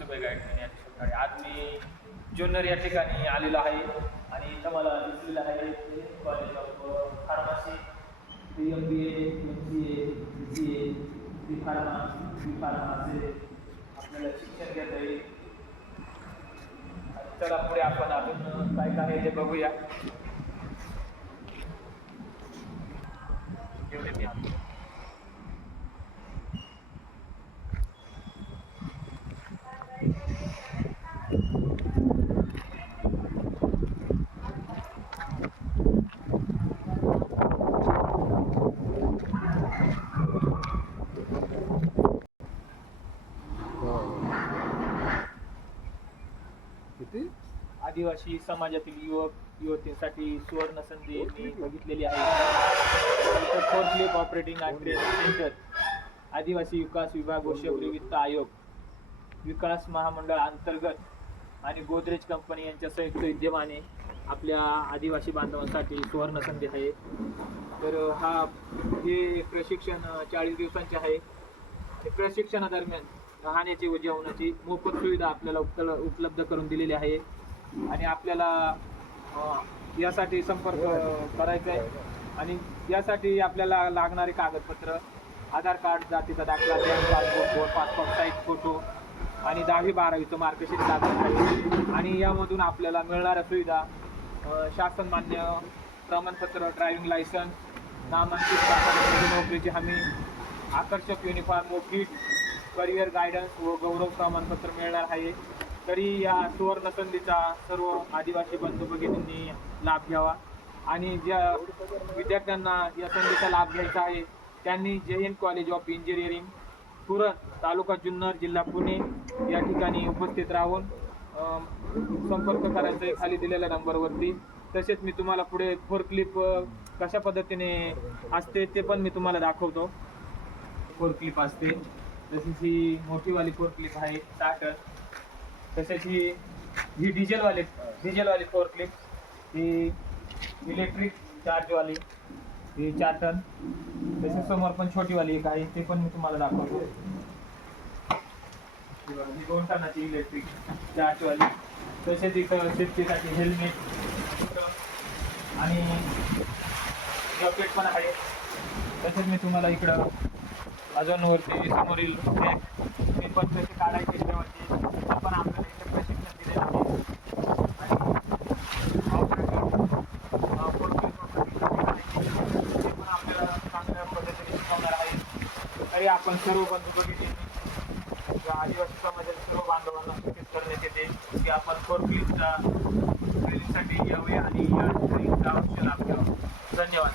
मनसुबे guide आणि आज मी जुन्नर या ठिकाणी आलेलो आहे आणि इथं मला दिसलेलं आहे college of pharmacy PMBA MCA BCA B pharma असे आपल्याला शिक्षण घेता येईल. चला पुढे आपण अजून काय काय आहे ते बघूया. आदिवासी समाजातील युवक युवतींसाठी सुवर्ण संधी मी बघितलेली आहे. Forklift operating and training centre, आदिवासी विकास विभाग व शहरी वित्त आयोग, विकास महामंडळ अंतर्गत आणि गोदरेज कंपनी यांच्या संयुक्त विद्यमाने आपल्या आदिवासी बांधवांसाठी सुवर्ण संधी आहे. तर हे प्रशिक्षण 40 दिवसांचे आहे. प्रशिक्षणादरम्यान राहण्याची व जेवणाची मोफत सुविधा आपल्याला उपलब्ध करून दिलेली आहे आणि आपल्याला यासाठी संपर्क करायचा आहे. आणि यासाठी आपल्याला लागणारे कागदपत्र आधार कार्ड, जातीचा दाखला, bank passbook, passport size photo आणि 10वी-12वीचं मार्कशीट लागणार आहे. आणि यामधून आपल्याला मिळणाऱ्या सुविधा शासन मान्य प्रमाणपत्र, ड्रायव्हिंग लायसन्स, नामांकित नोकरीची हमी, आकर्षक युनिफॉर्म व किट, करिअर गायडन्स व गौरव प्रमाणपत्र मिळणार आहे. तरी या सुवर्ण संधीचा सर्व आदिवासी बंधू भगिनींनी लाभ घ्यावा आणि ज्या विद्यार्थ्यांना या संधीचा लाभ घ्यायचा आहे त्यांनी जय हिंद कॉलेज ऑफ इंजिनिअरिंग, पुरण, तालुका जुन्नर, जिल्हा पुणे या ठिकाणी उपस्थित राहून संपर्क करायचा आहे खाली दिलेल्या नंबरवरती. तसेच मी तुम्हाला पुढे फोर्कलिफ्ट कशा पद्धतीने असते ते पण मी तुम्हाला दाखवतो. फोर्कलिफ्ट असते, तसेच ही मोठीवाली फोर्कलिफ्ट आहे 6 टन. तसेच ही डिझेलवाली फोर्कलिफ्ट, ही इलेक्ट्रिक चार्जवाली ही 4 टन. तसेच समोर पण छोटीवाली एक आहे, ते पण मी तुम्हाला दाखवतो. ही 2 टनाची इलेक्ट्रिक चार्जवाली. तसेच इथं सेफ्टीसाठी हेल्मेट आणि जॅकेट पण आहे. तसेच मी तुम्हाला इकडं अजून वरती समोरील हे पण कसे काढायचे त्यावरती पण आपल्याला इथे प्रशिक्षण दिलेलं आहे. ते पण आपल्याला चांगल्या पद्धतीने शिकवणार आहे. तरी आपण सर्व बंधू भगिनी आदिवासी समाजातील सर्व बांधवांना सूचित करण्यात येते की आपण फोर्कलिफ्टच्या ट्रेनिंगसाठी यावे आणि या ट्रेनिंगचा अवश्य लाभ घ्यावा. धन्यवाद.